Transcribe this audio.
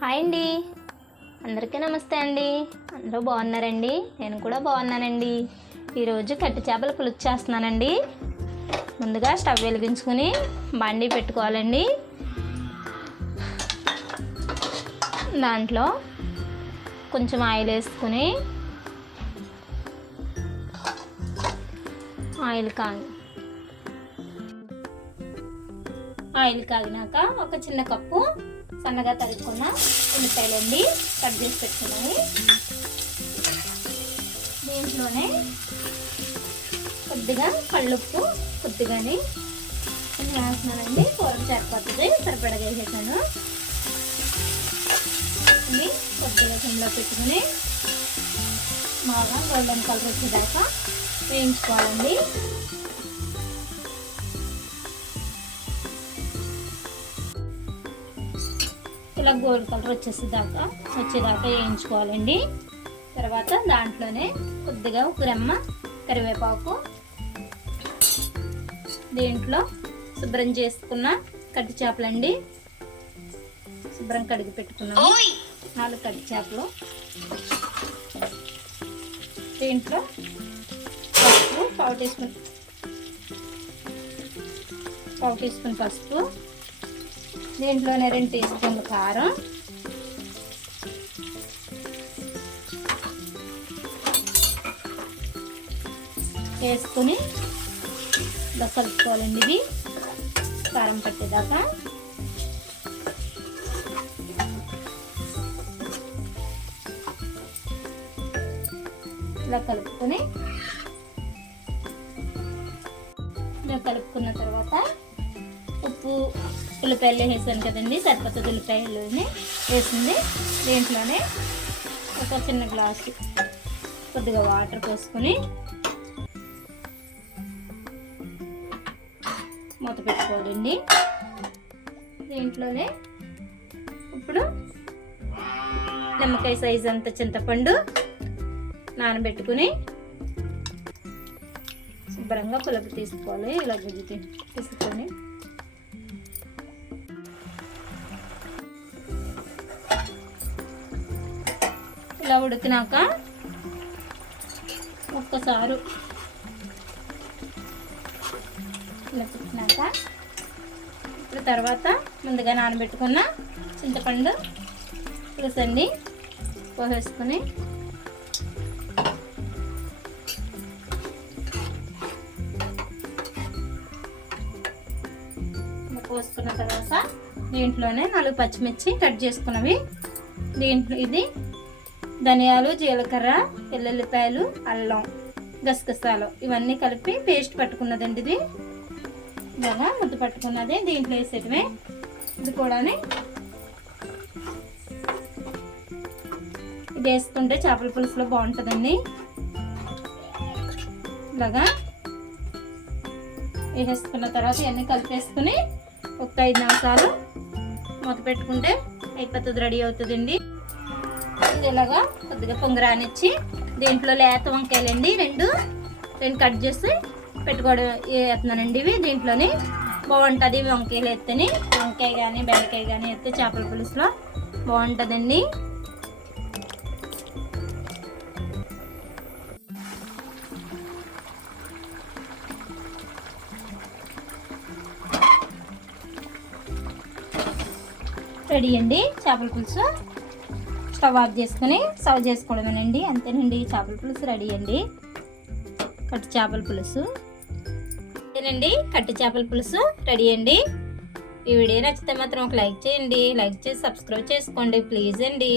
Hi అండి. అందరికీ నమస్తే అండి. అందరూ బాగున్నారండి? నేను కూడా బాగున్నానండి. ఈరోజు కట్టి చేపలు పులుసు చేస్తున్నానండి. ముందుగా స్టవ్ వెలిగించుకుని బండి పెట్టుకోవాలండి. దాంట్లో కొంచెం ఆయిల్ వేసుకుని ఆయిల్ కాగి ఆయిల్ కాగినాక ఒక చిన్న కప్పు సన్నగా తరుక్కున్న ఉల్లిపాయలండి కట్ చేసి పెట్టుకున్నాయి. దీంట్లోనే కొద్దిగా కళ్ళుప్పు కొద్దిగాని వేస్తున్నానండి కూరకు సరిపోతుంది. సరిపడగా వేసేసాను. ఇది కొద్దిగా సిమ్లో పెట్టుకుని బాగా గోల్డెన్ కలర్ వచ్చేదాకా వేయించుకోవాలండి. ఇలా గోల్డ్ కలర్ వచ్చేసేదాకా వచ్చేదాకా వేయించుకోవాలండి. తర్వాత దాంట్లోనే కొద్దిగా ఒక రెమ్మ కరివేపాకు దీంట్లో శుభ్రం చేసుకున్న కట్టి చేపలండి. శుభ్రం కడిగి పెట్టుకున్నాము. నాలుగు కట్టి చేపలు. దీంట్లో పసుపు పావు టీ స్పూన్ పావు టీ స్పూన్ పసుపు దీంట్లోనే రెండు టీ స్పూన్లు కారం. వేసుకుని ఇలా కలుపుకోవాలండి ఇది. కారం పట్టేదాకా. ఇలా కలుపుకొని ఇలా కలుపుకున్న తర్వాత ఉప్పు ఉల్లిపాయలు వేసాను కదండి సరిపోతుంది ఉల్లిపాయలు వేసింది. దీంట్లోనే ఒక చిన్న గ్లాసు కొద్దిగా వాటర్ పోసుకొని మూత పెట్టుకోవాలండి. దీంట్లోనే ఇప్పుడు నిమ్మకాయ సైజ్ అంత చింతపండు నానబెట్టుకుని శుభ్రంగా పులుపు తీసుకోవాలి. ఇలా గుజ్జు తీసుకొని ఇట్లా ఉడికినాక ఒక్కసారి ఇలా పెట్టినాక ఇప్పుడు తర్వాత ముందుగా నానబెట్టుకున్న చింతపండు పులుసండి పోసేసుకుని పోసుకున్న తర్వాత దీంట్లోనే నాలుగు పచ్చిమిర్చి కట్ చేసుకున్నవి. దీంట్లో ఇది ధనియాలు జీలకర్ర వెల్లుల్లిపాయలు అల్లం గసగసాలు. ఇవన్నీ కలిపి పేస్ట్ పట్టుకున్నదండి ఇది. బాగా ముద్ద పట్టుకున్నది దీంట్లో వేసేటమే ఇది కూడా ఇది వేసుకుంటే చేపల పులుసులో బాగుంటుందండి. ఇలాగా వేసేసుకున్న తర్వాత ఇవన్నీ కలిపేసుకుని ఒక ఐదు నిమిషాలు మూత పెట్టుకుంటే అయిపోతుంది రెడీ అవుతుందండి. ఇలాగా కొద్దిగా పొంగరానిచ్చి దీంట్లో లేత వంకాయలండి రెండు రెండు కట్ చేసి పెట్టుకోవడం వేస్తున్నానండి ఇవి. దీంట్లోని బాగుంటుంది వంకాయలు ఎత్తని. వంకాయ కానీ బెండకాయ కానీ ఎత్తే చేపల పులుసులో బాగుంటుందండి. రెడీ అండి చేపల పులుసు. స్టవ్ ఆఫ్ చేసుకుని సర్వ్ చేసుకోవడమేనండి. అంతేనండి చేపల పులుసు రెడీ అండి. కట్టు చేపల పులుసు. అంతేనండి కట్టి చేపల పులుసు రెడీ అండి. ఈ వీడియో నచ్చితే మాత్రం ఒక లైక్ చేయండి. లైక్ చేసి సబ్స్క్రైబ్ చేసుకోండి ప్లీజ్ అండి.